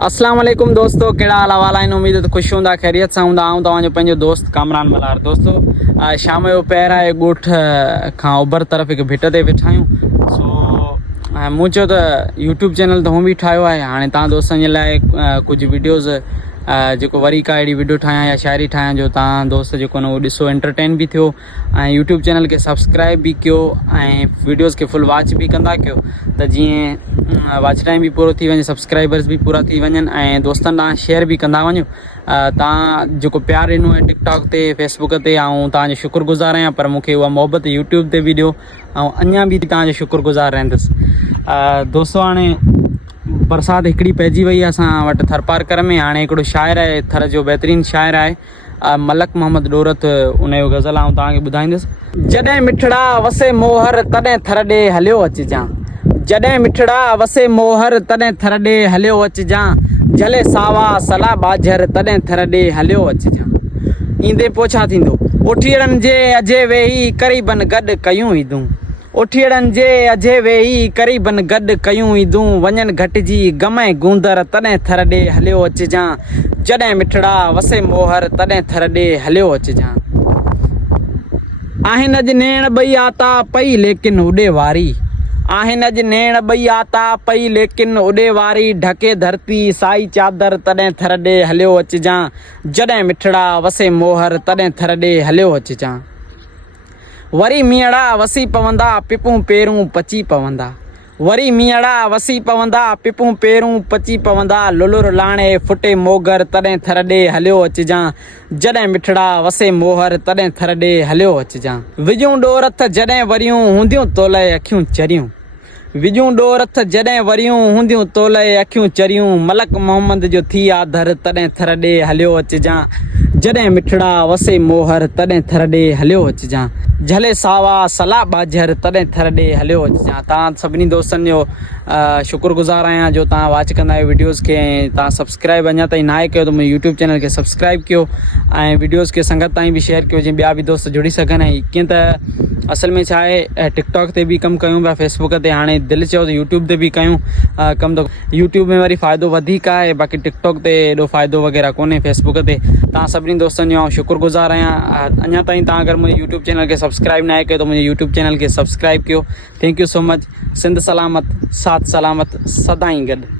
अस्सलाम वालेकुम दोस्तों, कहिड़ा हाल अहवाल आहिनि। उमेद है ख़ुशि हूंदा, ख़ैरियत सां हूंदा। ऐं तव्हांजो पंहिंजो दोस्त कामरान मल्हार। दोस्तों शाम जो पहिर आहे ॻोठ खां उभर तरफ़ हिकु भिट ते वेठा आहियूं। सो मूं चयो त यूट्यूब चैनल त हूं बि ठाहियो आहे, हाणे तव्हां दोस्तनि जे लाइ कुझु वीडियोज़ जेको वरी का अहिड़ी वीडियो ठाहियां या शाइरी ठाहियां जो तव्हां दोस्त जेको न उहो ॾिसो, एंटरटेन बि थियो ऐं यूट्यूब चैनल खे सब्सक्राइब बि कयो ऐं वीडियोज़ खे फुल वॉच बि कंदा कयो, त जीअं वॉच टाइम बि पूरो थी वञे, सब्सक्राइबर्स बि पूरा थी वञनि ऐं दोस्तनि ॾांहुं शेयर बि कंदा वञो। तव्हां जेको प्यारु ॾिनो आहे टिकटॉक ते, फेसबुक ते, ऐं तव्हांजो शुक्रगुज़ार आहियां। पर मूंखे उहा मोहबत यूट्यूब ते बि ॾियो ऐं अञा बि तव्हांजो शुक्रगुज़ार रहंदुसि। दोस्तों हाणे बरसाति हिकिड़ी पइजी वई आहे असां वटि थरपारकर में। हाणे हिकिड़ो शाइर आहे, थर जो बहितरीनु शाइर आहे मलक मोहम्मद डोरत, उन जो गज़ल आऊं तव्हांखे ॿुधाईंदुसि। जॾहिं मिठड़ा वसे मोहर तॾहिं थर ॾे हलियो अचिजां, जॾहिं मिठड़ा वसे मोहर तॾहिं थर ॾे हलियो अचिजां, झले सावा सला बाझर तॾहिं थर ॾे हलियो अचिजां। ईंदे पोइ छा थींदो? ओठीअड़नि जे अॼे वेही करीबन गॾु कयूं ईदूं, ओठीअड़नि जे अॼे वेही करीबन गॾु कयूं ईदूं, वञनि घटिजी गमए गूंदर तॾहिं थर ॾे हलियो अचिजां, जॾहिं मिठड़ा वसे मोहर तॾहिं थर ॾे हलियो अचिजां। आहिनि अॼु नेण ॿई आता पई लेकिन उॾे वारी, आहिनि अॼु नेण ॿई आता पई लेकिन उॾे वारी, ढके धरती साई चादर तॾहिं थर ॾे हलियो अचिजां, जॾहिं मिठड़ा वसे मोहर तॾहिं थर ॾे हलियो अचिजां। वरी मीअड़ा वसी पवंदा पिपूं पेरूं पची पवंदा, वरी मीअड़ा वसी पवंदा पिपूं पेरूं पची पवंदा, लुलुर लाणे फुटे मोगर तॾहिं थर ॾे हलियो अचिजां, जॾहिं मिठड़ा वसे मोहर तॾहिं थर ॾे हलियो अचिजां। विझूं ॾोरथ जॾहिं वरियूं हूंदियूं तोलय अखियूं चरियूं, विझूं ॾोरथ जॾहिं वरियूं हूंदियूं तोलय अखियूं चरियूं, मलक मोहम्मद जो थी आदर तॾहिं थर ॾे हलियो अचिजां, जॾहिं मिठड़ा वसे मोहर तॾहिं थर ॾे हलियो अचिजां, झले सावा सला बाझर तॾहिं थर ॾे हलियो अचिजां। तव्हां सभिनी दोस्तनि जो शुक्रगुज़ार आहियां जो तव्हां वॉच कंदा आहियो वीडियोज़ खे, ऐं तव्हां सब्सक्राइब अञा ताईं न आहे कयो त मुंहिंजे यूट्यूब चैनल खे सब्सक्राइब कयो ऐं वीडियोज़ खे संगत ताईं बि शेयर कयो, जीअं ॿिया बि दोस्त जुड़ी सघनि। ऐं कीअं त असल में छा आहे, टिकटॉक ते बि कमु कयूं पिया, फेसबुक ते, हाणे दिलि चयो त यूट्यूब ते बि कयूं कमु। त यूट्यूब में वरी फ़ाइदो वधीक आहे, बाक़ी टिकटॉक ते एॾो फ़ाइदो वग़ैरह कोन्हे। फेसबुक ते तव्हां सभिनी दोस्तनि जो शुक्रगुज़ार आहियां। अञा ताईं तव्हां अगरि मुंहिंजे यूट्यूब चैनल खे सब्सक्राइब न आहे कयो त मुंहिंजे यूट्यूब चैनल खे सब्सक्राइब कयो। Thank you so much. Sindh सलामत, साथ सलामत, सदाईं गॾु।